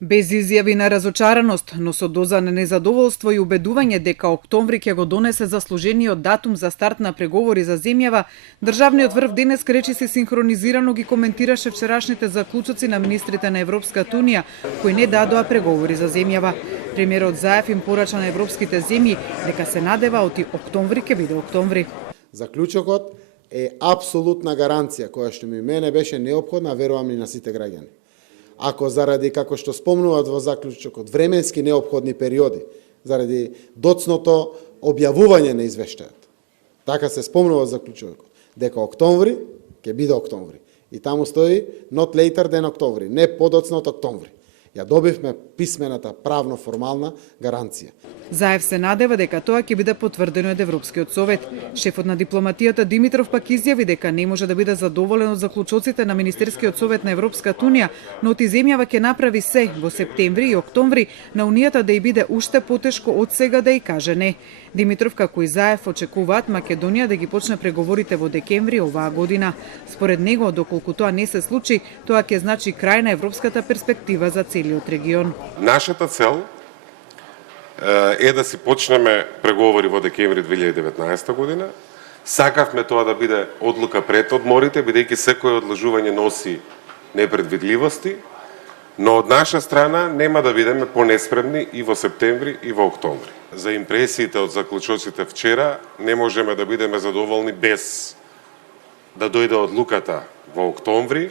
Без изјави на разочараност, но со доза на незадоволство и убедување дека октомври ќе го донесе заслужениот датум за старт на преговори за земјава, државниот врв денес речиси синхронизирано ги коментираше вчерашните заклучоци на министрите на Европската унија, кои не дадоа преговори за земјава. Премиерот Заев им порача на европските земји дека се надева оти октомври ќе биде октомври. Заклучокот е апсолутна гаранција која што мене беше неопходна, верувам и на сите граѓани. Ако заради, како што спомнуваат во заклучокот, временски неопходни периоди, заради доцното објавување на извештајот, така се спомнува заклучокот, дека октомври ќе биде октомври. И таму стои not later than октомври, не подоцно од октомври. Ја добивме писмената правно-формална гаранција. Заев се надева дека тоа ќе биде потврдено од Европскиот совет. Шефот на дипломатијата Димитров пак изјави дека не може да биде задоволен од заклучоците на Министерскиот совет на Европската унија, но оти земјава ќе направи се во септември и октомври на унијата да ја биде уште потешко од сега да ја каже не. Димитров како и Заев очекуваат Македонија да ги почне преговорите во декември оваа година. Според него, доколку тоа не се случи, тоа ќе значи крај на европската перспектива за целиот регион. Нашата цел е да си почнеме преговори во декември 2019 година. Сакавме тоа да биде одлука пред одморите, бидејќи секој одложување носи непредвидливости, но од наша страна нема да бидеме понеспремни и во септември и во октомври. За импресиите од заклучоците вчера не можеме да бидеме задоволни без да дојде одлуката во октомври.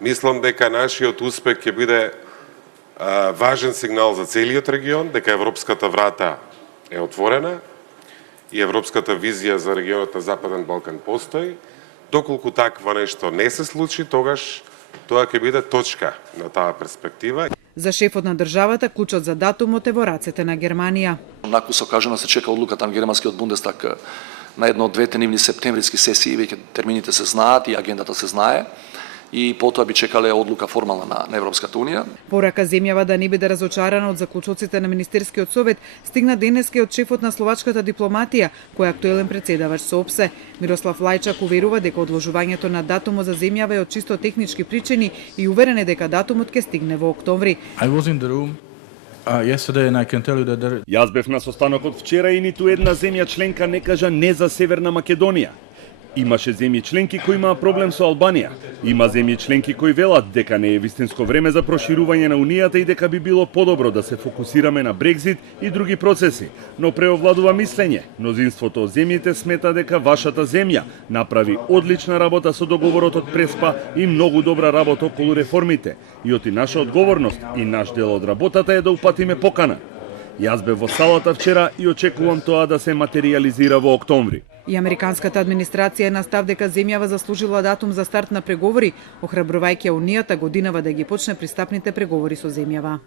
Мислам дека нашиот успех ќе биде важен сигнал за целиот регион, дека европската врата е отворена и европската визија за регионот на Западен Балкан постои. Доколку такво нешто не се случи, тогаш тоа ќе биде точка на таа перспектива. За шефот на државата, клучот за датумот е во рацете на Германија. Онаку со кажано се чека одлуката на германскиот Бундестаг на едно од двете нивни септемвриски сесии, веќе термините се знаат и агендата се знае. И потоа би чекале одлука формална на Европската унија. Порака земјава да не биде разочарана од заклучоците на Министерскиот совет стигна денеска од шефот на словачката дипломатија, кој е актуелен председавач со ОПСЕ. Мирослав Лајчак уверува дека одложувањето на датумот за земјава е од чисто технички причини и уверен е дека датумот ќе стигне во октомври. Јас бев на состанокот вчера и ниту една земја членка не кажа не за Северна Македонија. Имаше земји членки кои имаа проблем со Албанија. Има земји членки кои велат дека не е вистинско време за проширување на Унијата и дека би било подобро да се фокусираме на Брекзит и други процеси. Но преовладува мислење. Мнозинството од земјите смета дека вашата земја направи одлична работа со договорот од Преспа и многу добра работа околу реформите. И оти наша одговорност и наш дел од работата е да упатиме покана. Јас бев во салата вчера и очекувам тоа да се материјализира во октомври. И американската администрација е на став дека земјава заслужила датум за старт на преговори, охрабрувајќи Унијата годинава да ги почне пристапните преговори со земјава.